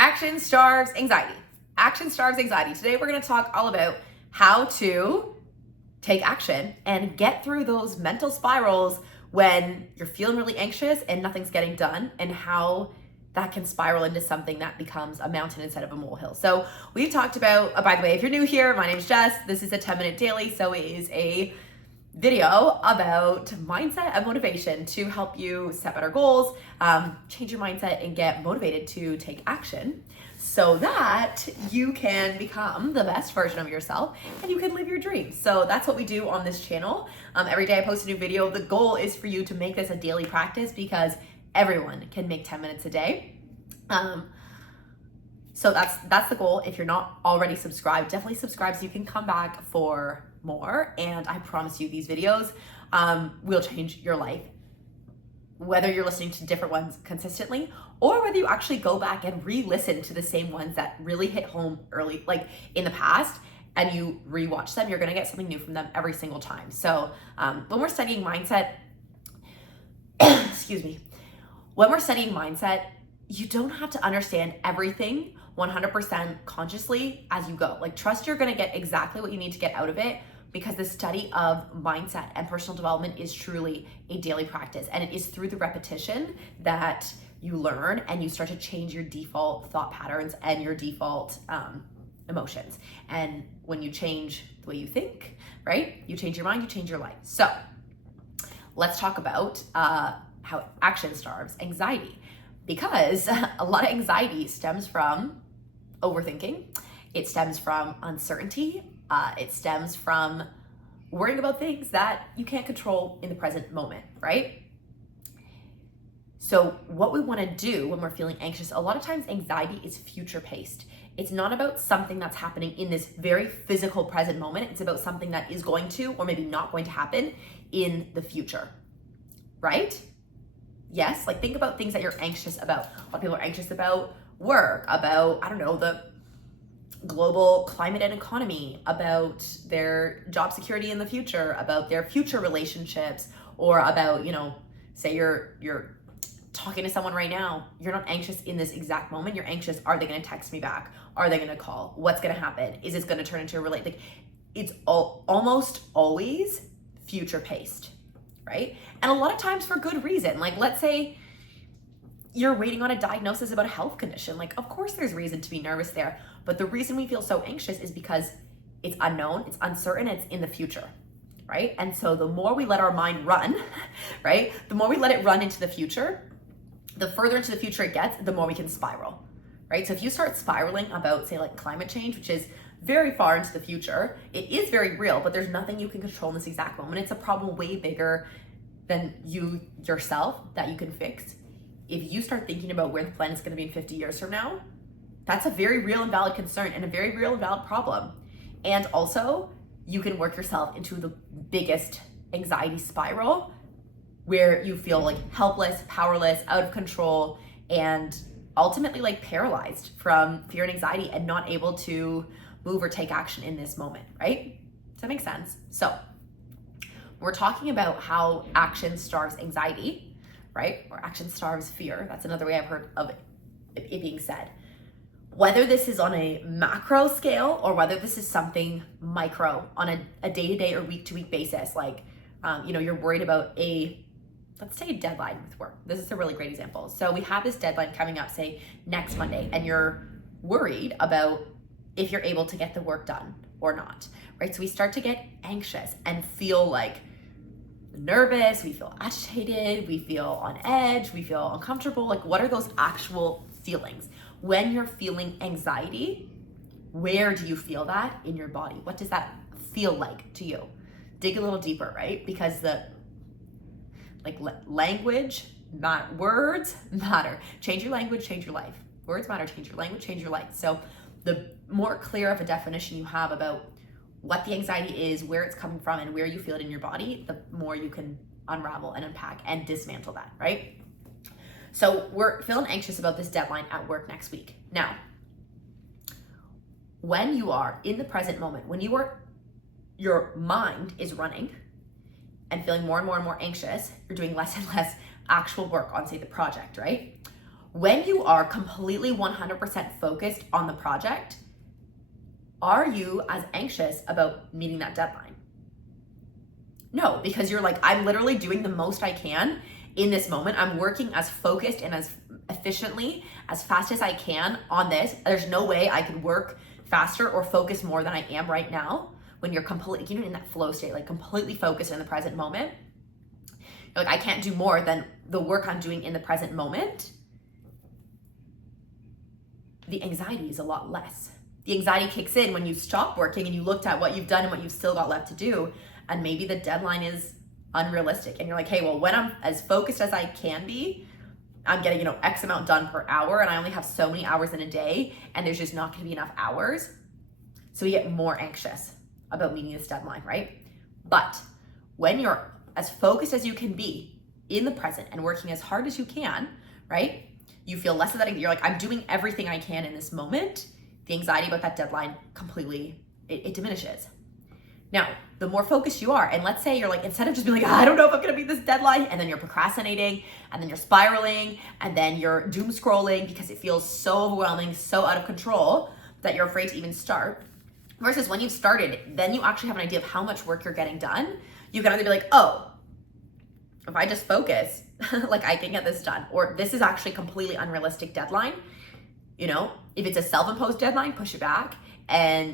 Action starves anxiety. Action starves anxiety. Today we're going to talk all about how to take action and get through those mental spirals when you're feeling really anxious and nothing's getting done, and how that can spiral into something that becomes a mountain instead of a molehill. So we've talked about, by the way, if you're new here, my name is Jess. This is a 10-minute daily. So it is a video about mindset and motivation to help you set better goals, change your mindset, and get motivated to take action so that you can become the best version of yourself and you can live your dreams. So that's what we do on this channel. Every day I post a new video. The goal is for you to make this a daily practice because everyone can make 10 minutes a day. So that's the goal. If you're not already subscribed, definitely subscribe so you can come back for more. And I promise you these videos will change your life, whether you're listening to different ones consistently or whether you actually go back and re-listen to the same ones that really hit home early, like in the past, and you re-watch them. You're going to get something new from them every single time. So when we're studying mindset, excuse me, when we're studying mindset, you don't have to understand everything 100% consciously as you go. Like, trust you're going to get exactly what you need to get out of it, because the study of mindset and personal development is truly a daily practice. And it is through the repetition that you learn and you start to change your default thought patterns and your default emotions. And when you change the way you think, right, you change your mind, you change your life. So let's talk about how action starves anxiety, because a lot of anxiety stems from overthinking. It stems from uncertainty. It stems from worrying about things that you can't control in the present moment, right? So what we want to do when we're feeling anxious, a lot of times anxiety is future-paced. It's not about something that's happening in this very physical present moment. It's about something that is going to, or maybe not going to happen in the future, right? Yes, like think about things that you're anxious about. A lot of people are anxious about work, about, I don't know, the global climate and economy, about their job security in the future, about their future relationships, or about, you know, say you're talking to someone right now. You're not anxious in this exact moment. You're anxious, are they going to text me back? Are they going to call? What's going to happen? Is this going to turn into a like it's almost always future paced, right? And a lot of times for good reason. Like, let's say you're waiting on a diagnosis about a health condition. Like, of course there's reason to be nervous there. But the reason we feel so anxious is because it's unknown, it's uncertain, it's in the future, right? And so the more we let our mind run, right? The more we let it run into the future, the further into the future it gets, the more we can spiral, right? So if you start spiraling about, say, like climate change, which is very far into the future, it is very real, but there's nothing you can control in this exact moment. It's a problem way bigger than you yourself that you can fix. If you start thinking about where the planet's going to be in 50 years from now, that's a very real and valid concern and a very real and valid problem. And also, you can work yourself into the biggest anxiety spiral where you feel like helpless, powerless, out of control, and ultimately like paralyzed from fear and anxiety and not able to move or take action in this moment, right? Does that make sense? So we're talking about how action starves anxiety, right? Or action starves fear. That's another way I've heard of it being said. Whether this is on a macro scale or whether this is something micro on a day-to-day or week-to-week basis, like, you're worried about let's say a deadline with work. This is a really great example. So we have this deadline coming up, say next Monday, and you're worried about if you're able to get the work done or not, right? So we start to get anxious and feel like nervous, we feel agitated, we feel on edge, we feel uncomfortable. Like, what are those actual feelings? When you're feeling anxiety, where do you feel that in your body? What does that feel like to you? Dig a little deeper, right? Because language, words matter. Change your language, change your life. Words matter, change your language, change your life. So the more clear of a definition you have about what the anxiety is, where it's coming from, and where you feel it in your body, the more you can unravel and unpack and dismantle that, right? So we're feeling anxious about this deadline at work next week. Now, when you are in the present moment, when your mind is running and feeling more and more and more anxious, you're doing less and less actual work on, say, the project, right? When you are completely 100% focused on the project, are you as anxious about meeting that deadline? No, because you're like, I'm literally doing the most I can in this moment. I'm working as focused and as efficiently, as fast as I can on this. There's no way I could work faster or focus more than I am right now. When you're completely, in that flow state, like completely focused in the present moment. You're like, I can't do more than the work I'm doing in the present moment. The anxiety is a lot less. The anxiety kicks in when you stop working and you looked at what you've done and what you've still got left to do, and maybe the deadline is unrealistic. And you're like, hey, well, when I'm as focused as I can be, I'm getting, X amount done per hour, and I only have so many hours in a day, and there's just not gonna be enough hours. So you get more anxious about meeting this deadline, right? But when you're as focused as you can be in the present and working as hard as you can, right? You feel less of that. You're like, I'm doing everything I can in this moment. The anxiety about that deadline completely, it diminishes. Now, the more focused you are, and let's say you're like, instead of just being like, I don't know if I'm gonna beat this deadline, and then you're procrastinating, and then you're spiraling, and then you're doom scrolling because it feels so overwhelming, so out of control that you're afraid to even start. Versus when you've started, then you actually have an idea of how much work you're getting done. You can either be like, oh, if I just focus, like I can get this done, or this is actually completely unrealistic deadline. If it's a self-imposed deadline, push it back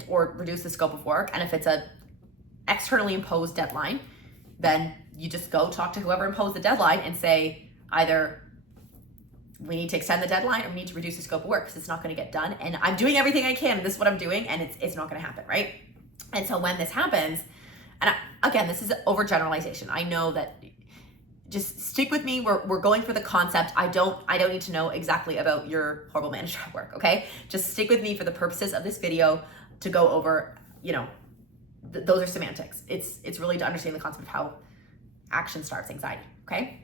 or reduce the scope of work. And if it's a externally imposed deadline, then you just go talk to whoever imposed the deadline and say, either we need to extend the deadline or we need to reduce the scope of work because it's not going to get done. And I'm doing everything I can. This is what I'm doing, and it's not going to happen, right? And so when this happens, and again, this is overgeneralization. I know that. Just stick with me. We're going for the concept. I don't need to know exactly about your horrible manager at work, okay? Just stick with me for the purposes of this video to go over, those are semantics. It's really to understand the concept of how action starts anxiety, okay?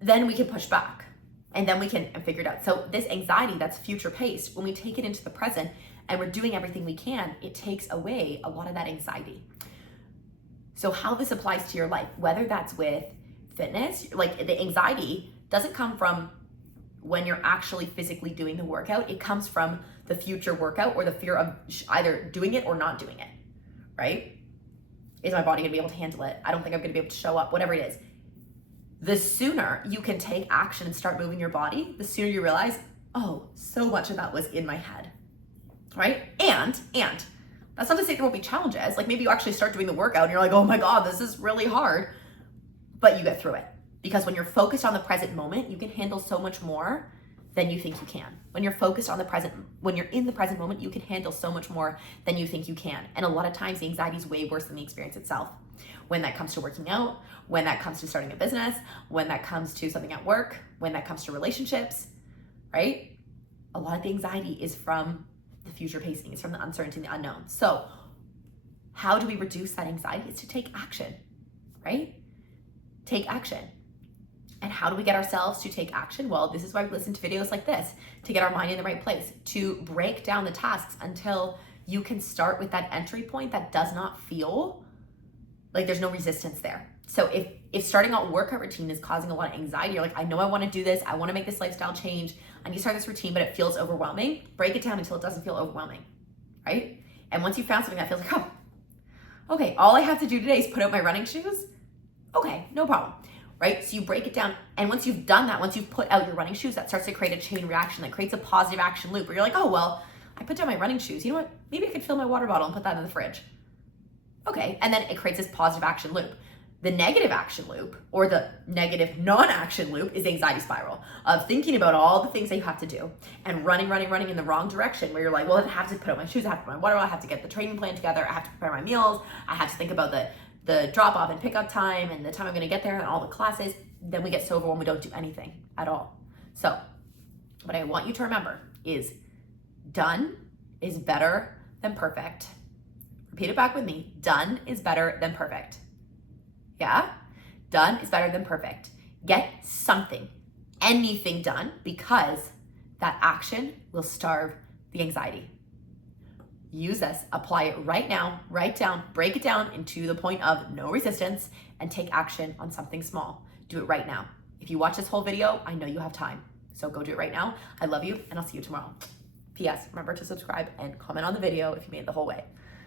Then we can push back and then we can figure it out. So this anxiety that's future paced, when we take it into the present and we're doing everything we can, it takes away a lot of that anxiety. So how this applies to your life, whether that's with fitness, like the anxiety doesn't come from when you're actually physically doing the workout. It comes from the future workout or the fear of either doing it or not doing it, right? Is my body gonna be able to handle it? I don't think I'm gonna be able to show up, whatever it is. The sooner you can take action and start moving your body, the sooner you realize, oh, so much of that was in my head, right? And that's not to say there won't be challenges. Like maybe you actually start doing the workout and you're like, oh my God, this is really hard, but you get through it. Because when you're focused on the present moment, you can handle so much more than you think you can. When you're focused on the present, when you're in the present moment, you can handle so much more than you think you can. And a lot of times the anxiety is way worse than the experience itself. When that comes to working out, when that comes to starting a business, when that comes to something at work, when that comes to relationships, right? A lot of the anxiety is from the future pacing. It's from the uncertainty and the unknown. So how do we reduce that anxiety? It's to take action, right? Take action. And how do we get ourselves to take action? Well, this is why we listen to videos like this, to get our mind in the right place, to break down the tasks until you can start with that entry point that does not feel like there's no resistance there. So if starting out workout routine is causing a lot of anxiety, you're like, I know I want to do this, I want to make this lifestyle change, I need to start this routine, but it feels overwhelming, break it down until it doesn't feel overwhelming, right? And once you found something that feels like, oh, okay, all I have to do today is put out my running shoes. Okay, no problem, right? So you break it down, and once you've done that, once you've put out your running shoes, that starts to create a chain reaction that creates a positive action loop where you're like, oh, well, I put down my running shoes. You know what? Maybe I could fill my water bottle and put that in the fridge. Okay, and then it creates this positive action loop. The negative action loop, or the negative non-action loop, is the anxiety spiral of thinking about all the things that you have to do and running in the wrong direction where you're like, well, I have to put out my shoes, I have to put my water, I have to get the training plan together, I have to prepare my meals, I have to think about the drop off and pickup time and the time I'm gonna get there and all the classes. Then we get so overwhelmed we don't do anything at all. So what I want you to remember is done is better than perfect. Repeat it back with me. Done is better than perfect. Yeah? Done is better than perfect. Get something, anything done, because that action will starve the anxiety. Use this, apply it right now, write down, break it down into the point of no resistance, and take action on something small. do it right now. If you watch this whole video, I know you have time. So go do it right now. I love you, and I'll see you tomorrow. P.S. Remember to subscribe and comment on the video if you made it the whole way.